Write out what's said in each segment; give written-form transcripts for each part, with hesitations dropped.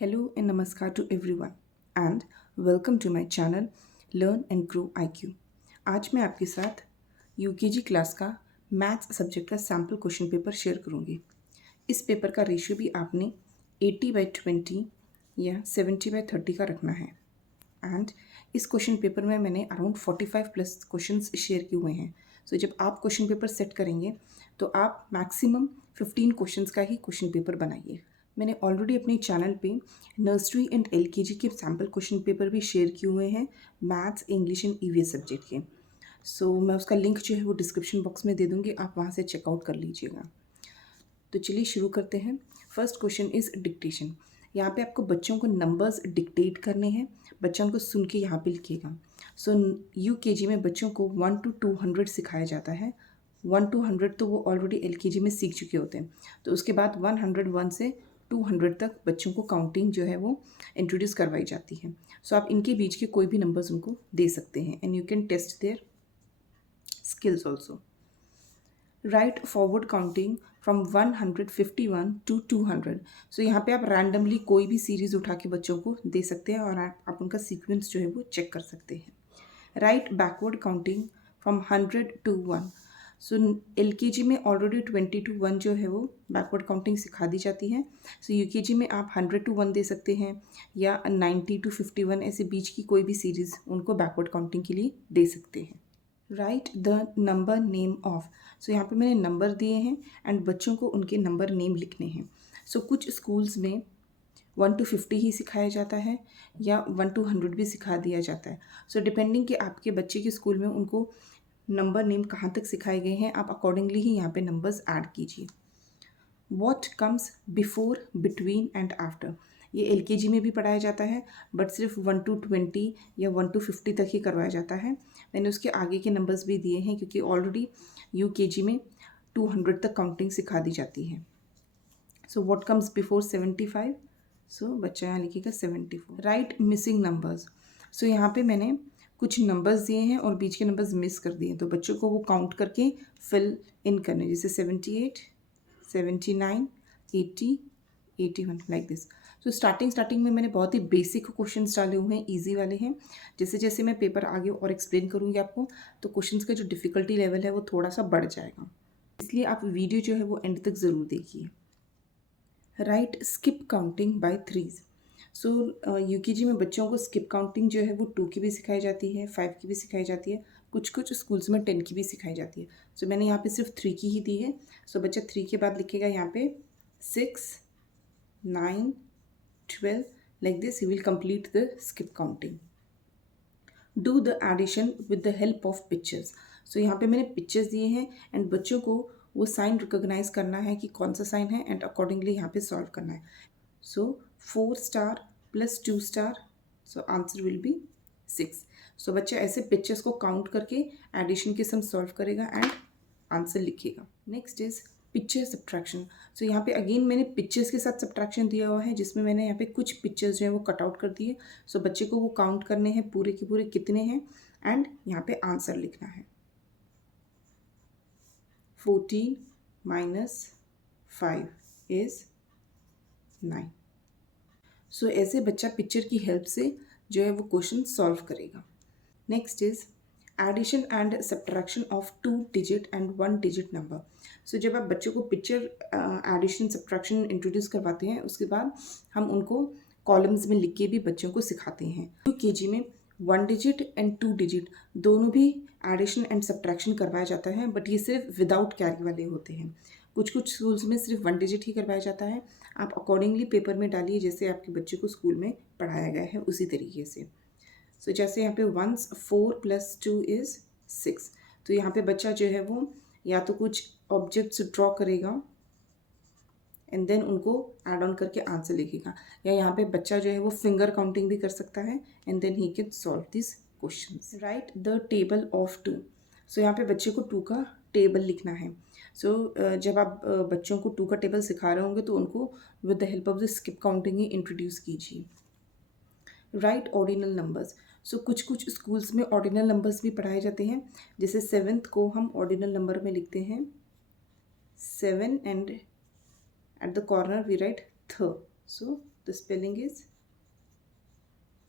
Hello and namaskar to everyone and welcome to my channel Learn and Grow IQ। आज मैं आपके साथ UKG class का maths subject का सैम्पल क्वेश्चन पेपर शेयर करूंगी। इस पेपर का रेशियो भी आपने 80/20 या 70/30 का रखना है एंड इस क्वेश्चन पेपर में मैंने अराउंड 45 प्लस क्वेश्चंस शेयर किए हुए हैं। सो जब आप क्वेश्चन पेपर सेट करेंगे तो आप मैक्सिमम 15 क्वेश्चंस का ही क्वेश्चन पेपर बनाइए। मैंने ऑलरेडी अपने चैनल पे नर्सरी एंड एलकेजी के सैम्पल क्वेश्चन पेपर भी शेयर किए हुए हैं maths, English and EVS subject के। सो मैं उसका लिंक जो है वो डिस्क्रिप्शन बॉक्स में दे दूँगी, आप वहाँ से चेकआउट कर लीजिएगा। तो चलिए शुरू करते हैं। First question is dictation. यहाँ पे आपको बच्चों को नंबर्स डिक्टेट करने हैं, बच्चा उनको सुन के यहाँ पे लिखिएगा। सो यूकेजी में बच्चों को 1 to 200 सिखाया जाता है। 1 to 100 तो वो ऑलरेडी एलकेजी में सीख चुके होते हैं, तो उसके बाद 101 से 200 तक बच्चों को काउंटिंग जो है वो इंट्रोड्यूस करवाई जाती है। सो आप इनके बीच के कोई भी नंबर्स उनको दे सकते हैं and you can test their skills also. Write forward counting from 151 to 200। So यहाँ पे आप रैंडमली कोई भी सीरीज़ उठा के बच्चों को दे सकते हैं और आप उनका सीक्वेंस जो है वो चेक कर सकते हैं। Right backward counting from 100 to 1। So LKG में ऑलरेडी 20 to 1 जो है वो बैकवर्ड काउंटिंग सिखा दी जाती है। सो यूकेजी में आप 100 to 1 दे सकते हैं या 90 to 51, ऐसे बीच की कोई भी सीरीज़ उनको बैकवर्ड काउंटिंग के लिए दे सकते हैं। Write the number name of. So यहाँ पे मैंने नंबर दिए हैं एंड बच्चों को उनके नंबर नेम लिखने हैं। सो कुछ स्कूल्स में 1 to 50 ही सिखाया जाता है या 1 to 100 भी सिखा दिया जाता है। सो डिपेंडिंग कि आपके बच्चे के स्कूल में उनको नंबर नेम कहाँ तक सिखाए गए हैं, आप अकॉर्डिंगली ही यहाँ पे नंबर्स ऐड कीजिए। What comes before, between and after. ये एलकेजी में भी पढ़ाया जाता है बट सिर्फ 1 to 20 या 1 to 50 तक ही करवाया जाता है। मैंने उसके आगे के नंबर्स भी दिए हैं क्योंकि ऑलरेडी यूकेजी में 200 तक काउंटिंग सिखा दी जाती है। So what comes before 75। सो बच्चा यहाँ लिखिएगा 74। Right missing numbers. सो यहाँ पे मैंने कुछ नंबर्स दिए हैं और बीच के नंबर्स मिस कर दिए हैं, तो बच्चों को वो काउंट करके फिल इन करने, जैसे 78, 79, 80, 81 लाइक दिस। तो स्टार्टिंग में मैंने बहुत ही बेसिक क्वेश्चंस डाले हुए हैं, इजी वाले हैं। जैसे जैसे मैं पेपर आगे और एक्सप्लेन करूँगी आपको, तो क्वेश्चंस का जो डिफ़िकल्टी लेवल है वो थोड़ा सा बढ़ जाएगा, इसलिए आप वीडियो जो है वो एंड तक ज़रूर देखिए। Write skip counting by threes. So UKG में बच्चों को स्किप काउंटिंग जो है वो 2 की भी सिखाई जाती है, 5 की भी सिखाई जाती है, कुछ कुछ स्कूल्स में 10 की भी सिखाई जाती है। सो मैंने यहाँ पे सिर्फ 3 की ही दी है। सो बच्चा 3 के बाद लिखेगा यहाँ पे 6, 9, 12 like this he will complete the skip counting। do the addition with the help of pictures। सो यहाँ पे मैंने पिक्चर्स दिए हैं एंड बच्चों को वो साइन रिकोगनाइज करना है कि कौन सा साइन है एंड अकॉर्डिंगली यहाँ पे सॉल्व करना है। So 4 star plus 2 star, so answer will be 6। So बच्चा ऐसे पिक्चर्स को काउंट करके एडिशन के सम सॉल्व करेगा एंड आंसर लिखेगा। Next is picture subtraction. So यहाँ पे अगेन मैंने पिक्चर्स के साथ सब्ट्रैक्शन दिया हुआ है, जिसमें मैंने यहाँ पे कुछ पिक्चर्स जो है वो कट आउट कर दिए। सो बच्चे को वो काउंट करने हैं पूरे के पूरे कितने हैं एंड यहाँ पे आंसर लिखना है। 14 minus 5 is 9। सो ऐसे बच्चा पिक्चर की हेल्प से जो है वो क्वेश्चन सॉल्व करेगा। Next is addition and subtraction of 2 digit and 1 digit number. So जब आप बच्चों को पिक्चर एडिशन सब्ट्रैक्शन इंट्रोड्यूस करवाते हैं, उसके बाद हम उनको कॉलम्स में लिख के भी बच्चों को सिखाते हैं। यूकेजी में 1 डिजिट एंड 2 डिजिट दोनों भी एडिशन एंड सब्ट्रैक्शन करवाया जाता है, बट ये सिर्फ विदाउट कैरी वाले होते हैं। कुछ कुछ स्कूल्स में सिर्फ 1 डिजिट ही करवाया जाता है। आप अकॉर्डिंगली पेपर में डालिए जैसे आपके बच्चे को स्कूल में पढ़ाया गया है उसी तरीके से। सो जैसे यहाँ पे 1 4 + 2 इज़ 6। तो यहाँ पे बच्चा जो है वो या तो कुछ ऑब्जेक्ट्स ड्रॉ करेगा एंड देन उनको ऐड ऑन करके आंसर लिखेगा, या यहाँ पे बच्चा जो है वो फिंगर काउंटिंग भी कर सकता है and then he can solve this questions. Write the table of 2। So यहाँ पे बच्चे को 2 का टेबल लिखना है। सो जब आप बच्चों को 2 का टेबल सिखा रहे होंगे तो उनको with the help of the skip counting ही इंट्रोड्यूस कीजिए। Write ordinal numbers. सो कुछ कुछ स्कूल्स में ऑर्डिनल नंबर्स भी पढ़ाए जाते हैं, जैसे 7th को हम ऑर्डिनल नंबर में लिखते हैं 7 and at the corner we write th। So the spelling is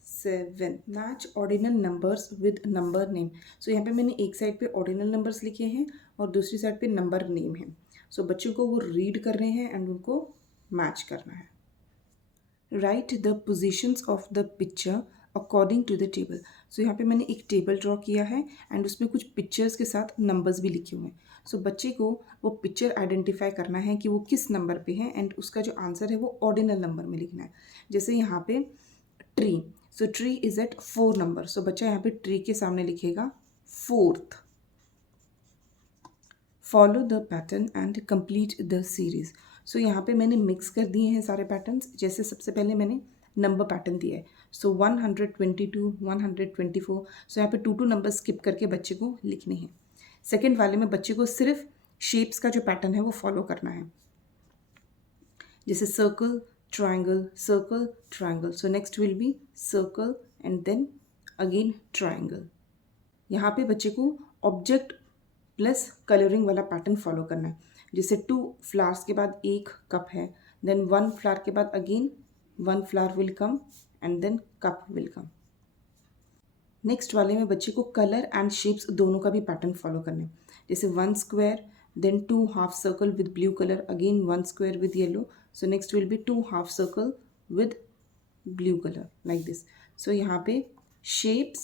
7. Match ordinal numbers with number name. So यहाँ पे मैंने एक साइड पे ऑर्डिनल नंबर्स लिखे हैं और दूसरी साइड पे नंबर नेम है. सो बच्चों को वो रीड कर रहे हैं एंड उनको मैच करना है. Write the positions of the picture according to the table. So यहाँ पे मैंने एक टेबल ड्रॉ किया है एंड उसमें कुछ पिक्चर्स के साथ नंबर्स भी लिखे हुए हैं. सो बच्चे को वो पिक्चर आइडेंटिफाई करना है कि वो किस नंबर पे है एंड उसका जो आंसर है वो ऑर्डिनल नंबर में लिखना है. जैसे यहाँ पे tree. So tree is at 4 number. So बच्चा यहाँ पे ट्री के सामने लिखेगा 4th. Follow the pattern and complete the series. So यहाँ पे मैंने मिक्स कर दिए हैं सारे पैटर्न्स. जैसे सबसे पहले मैंने नंबर पैटर्न दिया है. सो 122, 124. सो यहाँ पे 2 नंबर स्किप करके बच्चे को लिखने हैं. सेकेंड वाले में बच्चे को सिर्फ शेप्स का जो पैटर्न है वो फॉलो करना है. जैसे circle, triangle, circle, triangle. So next will be circle and then again triangle. यहाँ पे बच्चे को ऑब्जेक्ट प्लस कलरिंग वाला पैटर्न फॉलो करना है. जैसे 2 फ्लावर्स के बाद एक कप है, देन 1 फ्लावर के बाद again 1 flower will come and then cup will come. Next वाले में बच्चे को कलर एंड शेप्स दोनों का भी पैटर्न फॉलो करना है. जैसे 1 square, then 2 half circle with blue color, again 1 square with yellow. So next will be 2 half circle with blue color like this. So यहाँ पे shapes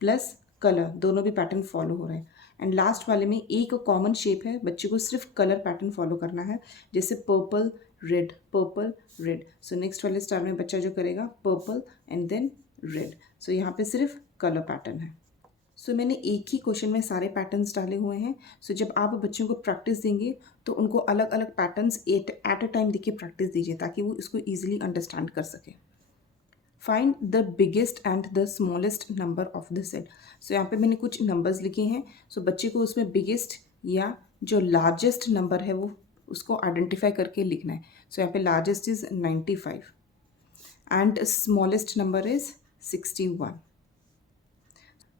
plus color दोनों भी पैटर्न फॉलो हो रहे हैं. एंड लास्ट वाले में एक कॉमन शेप है, बच्चे को सिर्फ कलर पैटर्न फॉलो करना है. जैसे purple red, purple red. So next वाले स्टार में बच्चा जो करेगा पर्पल एंड देन रेड. सो यहाँ पे सिर्फ कलर पैटर्न है. सो मैंने एक ही क्वेश्चन में सारे पैटर्न्स डाले हुए हैं. सो जब आप बच्चों को प्रैक्टिस देंगे तो उनको अलग अलग पैटर्न्स एट अ टाइम देके प्रैक्टिस दीजिए ताकि वो इसको ईजिली अंडरस्टैंड कर सके. Find the biggest and the smallest number of the set. So यहाँ पे मैंने कुछ नंबर्स लिखे हैं. सो बच्चे को उसमें बिगेस्ट या जो लार्जेस्ट नंबर है वो उसको आइडेंटिफाई करके लिखना है. सो यहाँ पे largest is 95 and smallest number is 61.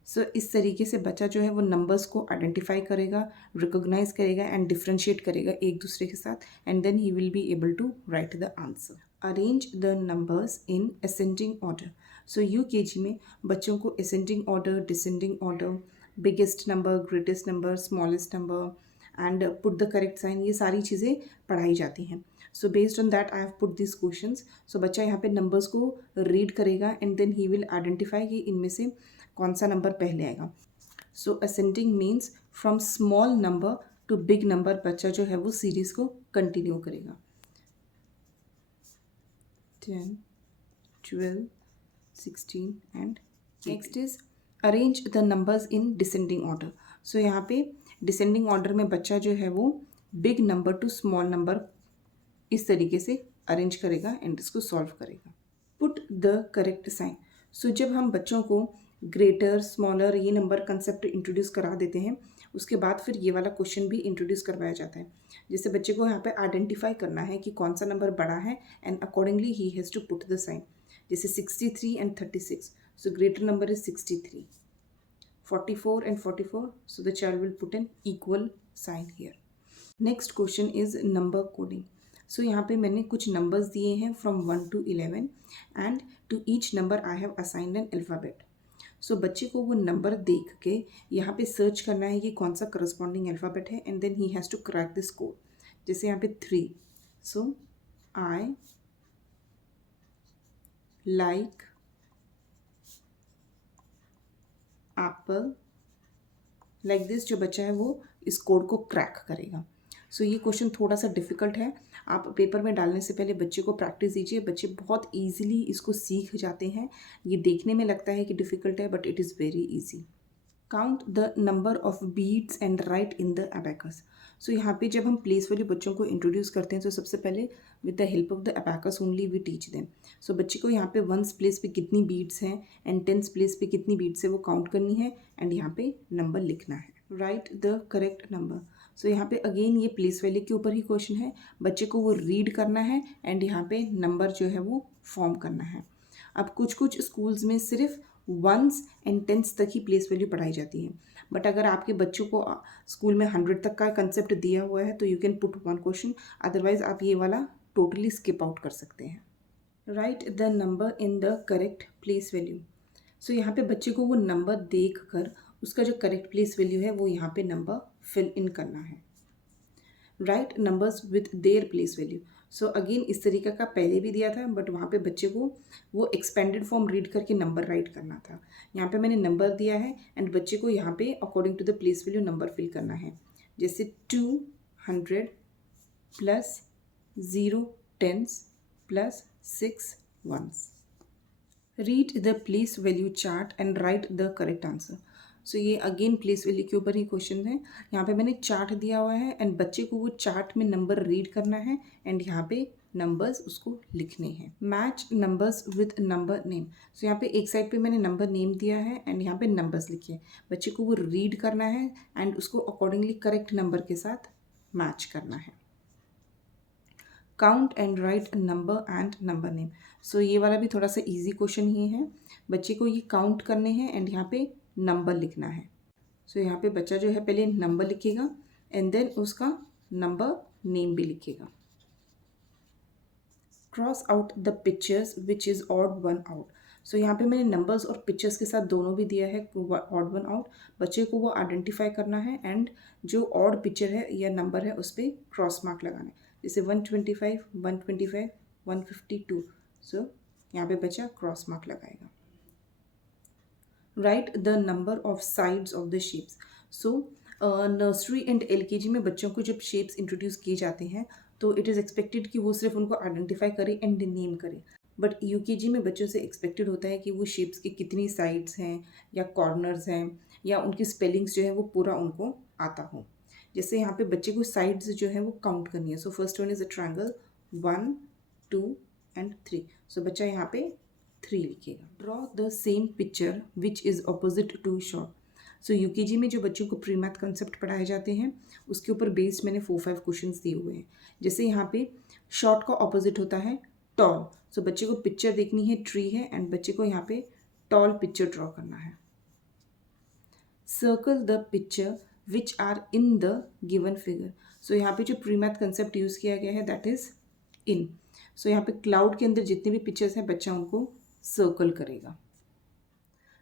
सो इस तरीके से बच्चा जो है वो नंबर्स को आइडेंटिफाई करेगा, रिकोगनाइज करेगा एंड डिफ्रेंशिएट करेगा एक दूसरे के साथ and then he will be able to write the answer. Arrange the numbers in ascending order. So UKG में बच्चों को ascending order, descending order, biggest number, greatest number, smallest number and put the correct sign, ये सारी चीज़ें पढ़ाई जाती हैं. So based on that I have put this questions. So बच्चा यहाँ पे नंबर्स को रीड करेगा and then he will identify कि इनमें से कौन सा नंबर पहले आएगा. So ascending means from small number to big number. बच्चा जो है वो सीरीज को कंटिन्यू करेगा. 10, 12, 16 and next is arrange the numbers in descending order. So यहाँ पे डिसेंडिंग ऑर्डर में बच्चा जो है वो big number to small number इस तरीके से अरेंज करेगा एंड इसको सॉल्व करेगा. Put the correct sign. So जब हम बच्चों को ग्रेटर, स्मॉलर, ये नंबर कंसेप्ट इंट्रोड्यूस करा देते हैं उसके बाद फिर ये वाला क्वेश्चन भी इंट्रोड्यूस करवाया जाता है. जैसे बच्चे को यहाँ पे आइडेंटिफाई करना है कि कौन सा नंबर बड़ा है एंड अकॉर्डिंगली ही has to put the sign. जैसे 63 and 36. So greater number is 63. 44 and 44. So the child will put an equal sign here. Next question is number coding. So यहाँ पे मैंने कुछ numbers दिए हैं from 1 to 11 and to each number I have assigned an alphabet. So बच्चे को वो number देख के यहाँ पे सर्च करना है कि कौन सा करस्पॉन्डिंग अल्फ़ाबेट है and then he has to crack this code. जैसे यहाँ पे 3. So I like apple like this. जो बच्चा है वो इस कोड को क्रैक करेगा. सो ये क्वेश्चन थोड़ा सा डिफ़िकल्ट है. आप पेपर में डालने से पहले बच्चे को प्रैक्टिस दीजिए. बच्चे बहुत ईजिली इसको सीख जाते हैं. ये देखने में लगता है कि डिफ़िकल्ट है but it is very easy. Count the number of beads and write in the abacus. So यहाँ पे जब हम प्लेस वाले बच्चों को इंट्रोड्यूस करते हैं तो सबसे पहले with the help of the abacus only we teach them. So बच्चे को यहाँ पे 1s प्लेस पे कितनी बीड्स हैं एंड 10s प्लेस पे कितनी बीड्स है वो काउंट करनी है एंड यहाँ पे नंबर लिखना है. Write the correct number. So यहाँ पे अगेन ये प्लेस वैल्यू के ऊपर ही क्वेश्चन है. बच्चे को वो रीड करना है एंड यहाँ पे नंबर जो है वो फॉर्म करना है. अब कुछ कुछ स्कूल्स में सिर्फ 1s एंड 10s तक ही प्लेस वैल्यू पढ़ाई जाती है. बट अगर आपके बच्चों को स्कूल में 100 तक का कंसेप्ट दिया हुआ है तो you can put 1 question. Otherwise आप ये वाला टोटली स्किप आउट कर सकते हैं. Write the number in the correct place value. So यहाँ पे बच्चे को वो नंबर देख कर उसका जो करेक्ट प्लेस वैल्यू है वो यहाँ पे नंबर फिल इन करना है। Right numbers with their place value. So again इस तरीके का पहले भी दिया था, बट वहाँ पे बच्चे को वो एक्सपेंडेड फॉर्म रीड करके नंबर राइट करना था। यहाँ पे मैंने नंबर दिया है एंड बच्चे को यहाँ पे according to the place value number fill करना है। जैसे 200 plus 0 tens plus 6 ones. Read the place value chart and write the correct answer. So ये अगेन प्लेस वैल्यू के ऊपर ही क्वेश्चन है। यहाँ पे मैंने चार्ट दिया हुआ है एंड बच्चे को वो चार्ट में नंबर रीड करना है एंड यहाँ पे नंबर्स उसको लिखने हैं। Match numbers with number name. So यहाँ पे एक साइड पे मैंने नंबर नेम दिया है एंड यहाँ पे नंबर्स लिखे हैं। बच्चे को वो रीड करना है एंड उसको अकॉर्डिंगली करेक्ट नंबर के साथ मैच करना है। Count and write number and number name. So ये वाला भी थोड़ा सा इजी क्वेश्चन ही है। बच्चे को ये काउंट करने हैं एंड यहाँ पे नंबर लिखना है। सो यहाँ पे बच्चा जो है पहले नंबर लिखेगा एंड देन उसका नंबर नेम भी लिखेगा। Cross out the pictures which is odd one out. So यहाँ पे मैंने नंबर्स और पिक्चर्स के साथ दोनों भी दिया है ऑड वन आउट। बच्चे को वो आइडेंटिफाई करना है एंड जो ऑड पिक्चर है या नंबर है उस पर क्रॉस मार्क लगाना है। जैसे 125, 125, 152। सो यहाँ पे बच्चा क्रॉस मार्क लगाएगा। Right the number of sides of the shapes. So nursery and LKG में बच्चों को जब शेप्स इंट्रोड्यूस किए जाते हैं तो इट इज़ एक्सपेक्टेड कि वो सिर्फ उनको आइडेंटिफाई करे एंड नेम करे। बट यूकेजी में बच्चों से एक्सपेक्टेड होता है कि वो शेप्स की कितनी साइड्स हैं या कॉर्नर्स हैं या उनकी स्पेलिंग्स जो है वो पूरा उनको आता हो। जैसे यहाँ पे बच्चे को साइड्स जो है वो काउंट करनी है। So first one is a triangle, 1 2 and 3। So बच्चा यहाँ पे 3 लिखेगा। Draw the same picture which is opposite to short. So UKG में जो बच्चों को प्री मैथ कंसेप्ट पढ़ाए जाते हैं उसके ऊपर बेस्ड मैंने 4-5 क्वेश्चंस दिए हुए हैं। जैसे यहाँ पे शॉर्ट का ऑपोजिट होता है टॉल। सो बच्चे को पिक्चर देखनी है, ट्री है एंड बच्चे को यहाँ पे टॉल पिक्चर ड्रॉ करना है। Circle the picture which are in the given figure. So यहाँ पे जो प्री मैथ कंसेप्ट यूज़ किया गया है दैट इज़ इन। सो यहाँ पे क्लाउड के अंदर जितने भी पिक्चर्स हैं बच्चा उनको सर्कल करेगा।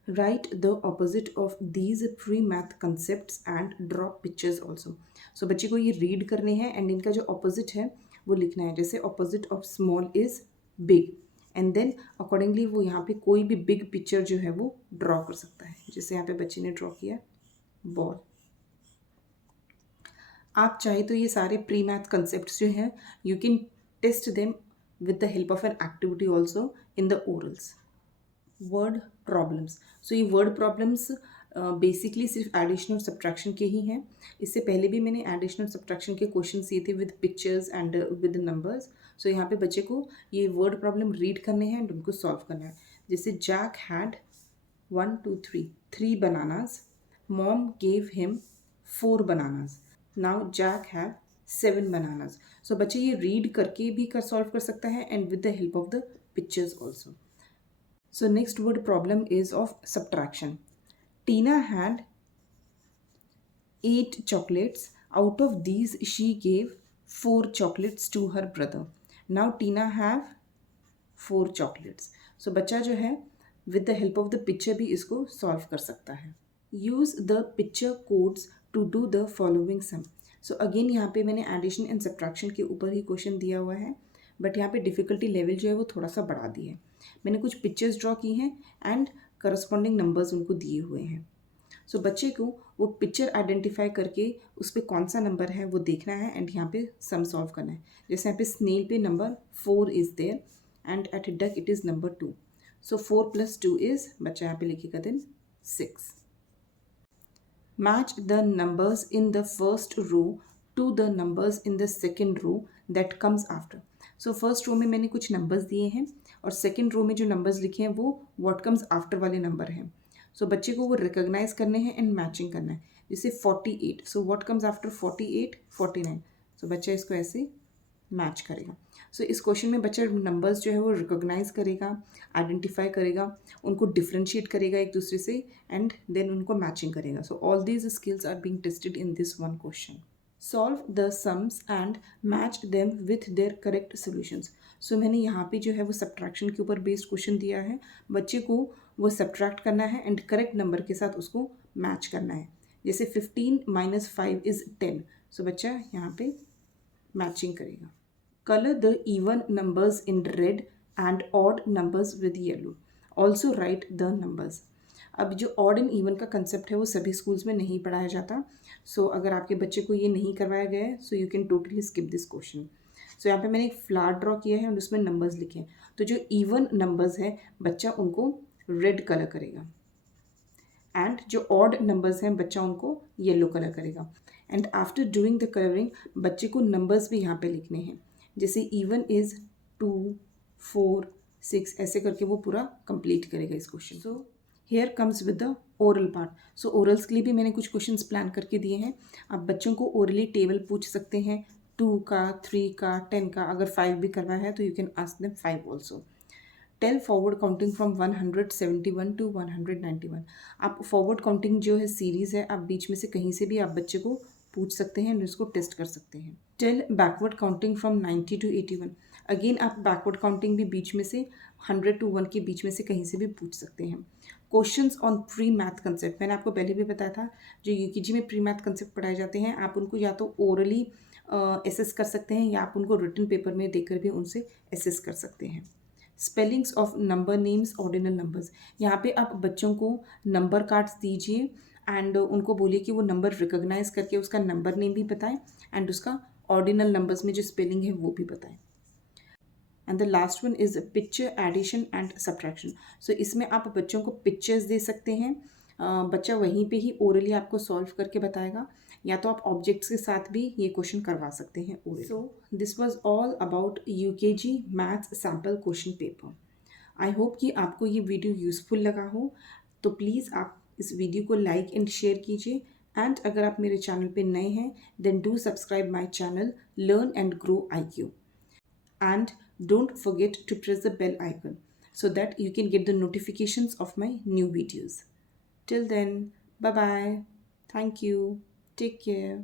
Write the opposite of these pre math concept and draw pictures also. So बच्चे को ये रीड करने हैं एंड इनका जो ऑपोजिट है वो लिखना है। जैसे opposite of small is big and then accordingly वो यहाँ पे कोई भी बिग पिक्चर जो है वो ड्रॉ कर सकता है। जैसे यहाँ पे बच्चे ने ड्रॉ किया बॉल। आप चाहे तो ये सारे प्री मैथ कंसेप्ट जो हैं you can test them with the help of an activity also in the orals. Word problems. So ये वर्ड प्रॉब्लम्स बेसिकली सिर्फ एडिशन और सब्ट्रैक्शन के ही हैं। इससे पहले भी मैंने एडिशन और सब्ट्रैक्शन के क्वेश्चन दिए थे with pictures and with numbers. So यहाँ पे बच्चे को ये वर्ड प्रॉब्लम रीड करने हैं एंड उनको सॉल्व करना है। जैसे Jack had 1 2 3 3 bananas, mom gave him 4 bananas, now Jack have 7 bananas. So बच्चे ये रीड करके भी सॉल्व कर सकता है and with the help of the pictures also. So next word problem is of subtraction. Tina had 8 chocolates. Out of these, she gave 4 chocolates to her brother. Now Tina have 4 chocolates. So बच्चा जो है with the help of the picture भी इसको solve कर सकता है। Use the picture codes to do the following sum. So again यहाँ पे मैंने addition and subtraction के ऊपर ही क्वेश्चन दिया हुआ है, बट यहाँ पे डिफ़िकल्टी लेवल जो है वो थोड़ा सा बढ़ा दी है। मैंने कुछ पिक्चर्स ड्रॉ की हैं एंड करस्पॉन्डिंग नंबर्स उनको दिए हुए हैं। सो बच्चे को वो पिक्चर आइडेंटिफाई करके उस पर कौन सा नंबर है वो देखना है एंड यहाँ पे सम सॉल्व करना है। जैसे यहाँ पे स्नेल पे number 4 is there and at duck it is number 2। So 4 + 2 is, बच्चा यहाँ पे लिखेगा then 6। Match the numbers in the first row to the numbers in the second row that comes after. So first row में मैंने कुछ numbers दिए हैं और सेकेंड रो में जो नंबर्स लिखे हैं वो व्हाट कम्स आफ्टर वाले नंबर हैं। सो बच्चे को वो रिकॉग्नाइज करने हैं एंड मैचिंग करना है। जैसे 48, सो व्हाट कम्स आफ्टर 48, 49। सो बच्चा इसको ऐसे मैच करेगा। सो इस क्वेश्चन में बच्चा नंबर्स जो है वो रिकॉग्नाइज करेगा, आइडेंटिफाई करेगा, उनको डिफ्रेंशिएट करेगा एक दूसरे से एंड देन उनको मैचिंग करेगा। So all these skills are being tested in this one question. Solve the sums and match them with their correct solutions. So मैंने यहाँ पे जो है वो सब्ट्रैक्शन के ऊपर बेस्ड क्वेश्चन दिया है, बच्चे को वो सब्ट्रैक्ट करना है एंड करेक्ट नंबर के साथ उसको मैच करना है। जैसे 15 माइनस 5 इज़ 10, सो बच्चा यहाँ पे मैचिंग करेगा। Colour the even numbers in red and odd numbers with yellow, also right the numbers. अब जो ऑड एंड इवन का कंसेप्ट है वो सभी स्कूल्स में नहीं पढ़ाया जाता, सो अगर आपके बच्चे को ये नहीं करवाया गया है so you can totally skip this question. So यहाँ पे मैंने एक फ्लावर ड्रॉ किया है और उसमें नंबर्स लिखे हैं, तो जो इवन नंबर्स है बच्चा उनको रेड कलर करेगा एंड जो ऑड नंबर्स हैं बच्चा उनको येलो कलर करेगा। And after doing the colouring बच्चे को नंबर्स भी यहाँ पे लिखने हैं, जैसे इवन इज़ 2 4 6, ऐसे करके वो पूरा कंप्लीट करेगा इस question. So here comes with the oral part. So orals के लिए भी मैंने कुछ क्वेश्चंस प्लान करके दिए हैं। आप बच्चों को ओरली टेबल पूछ सकते हैं, 2 का, 3 का, 10 का। अगर 5 भी करवाया है तो you can ask them 5 also. Tell forward counting from 171 to 191। आप फॉरवर्ड काउंटिंग जो है सीरीज़ है, आप बीच में से कहीं से भी आप बच्चे को पूछ सकते हैं और उसको टेस्ट कर सकते हैं। Tell backward counting from 90 to 81। Again आप बैकवर्ड काउंटिंग भी बीच में से 100 टू 1 के बीच में से कहीं से भी पूछ सकते हैं। Questions on pre math concept, मैंने आपको पहले भी बताया था, जो यूकेजी में प्री मैथ कंसेप्ट पढ़ाए जाते हैं आप उनको या तो ओरली एसेस कर सकते हैं या आप उनको रिटन पेपर में देकर भी उनसे एसेस कर सकते हैं। Spellings of number names, ordinal numbers, यहाँ पे आप बच्चों को नंबर कार्ड्स दीजिए एंड उनको बोलिए कि वो नंबर रिकॉग्नाइज करके उसका नंबर नेम भी बताएं एंड उसका ऑर्डिनल नंबर्स में जो स्पेलिंग है वो भी बताएं। And the last one is picture addition and subtraction. So इसमें आप बच्चों को पिक्चर्स दे सकते हैं, बच्चा वहीं पे ही ओरली आपको सॉल्व करके बताएगा, या तो आप ऑब्जेक्ट्स के साथ भी ये क्वेश्चन करवा सकते हैं orally. So this was all about UKG maths sample question paper. I hope कि आपको ये वीडियो यूज़फुल लगा हो, तो प्लीज़ आप इस वीडियो को लाइक एंड शेयर कीजिए। एंड अगर आप मेरे चैनल पे नए हैं then do subscribe my channel learn and grow IQ। And don't forget to press the bell icon so that you can get the notifications of my new videos. Till then, bye bye. Thank you. Take care.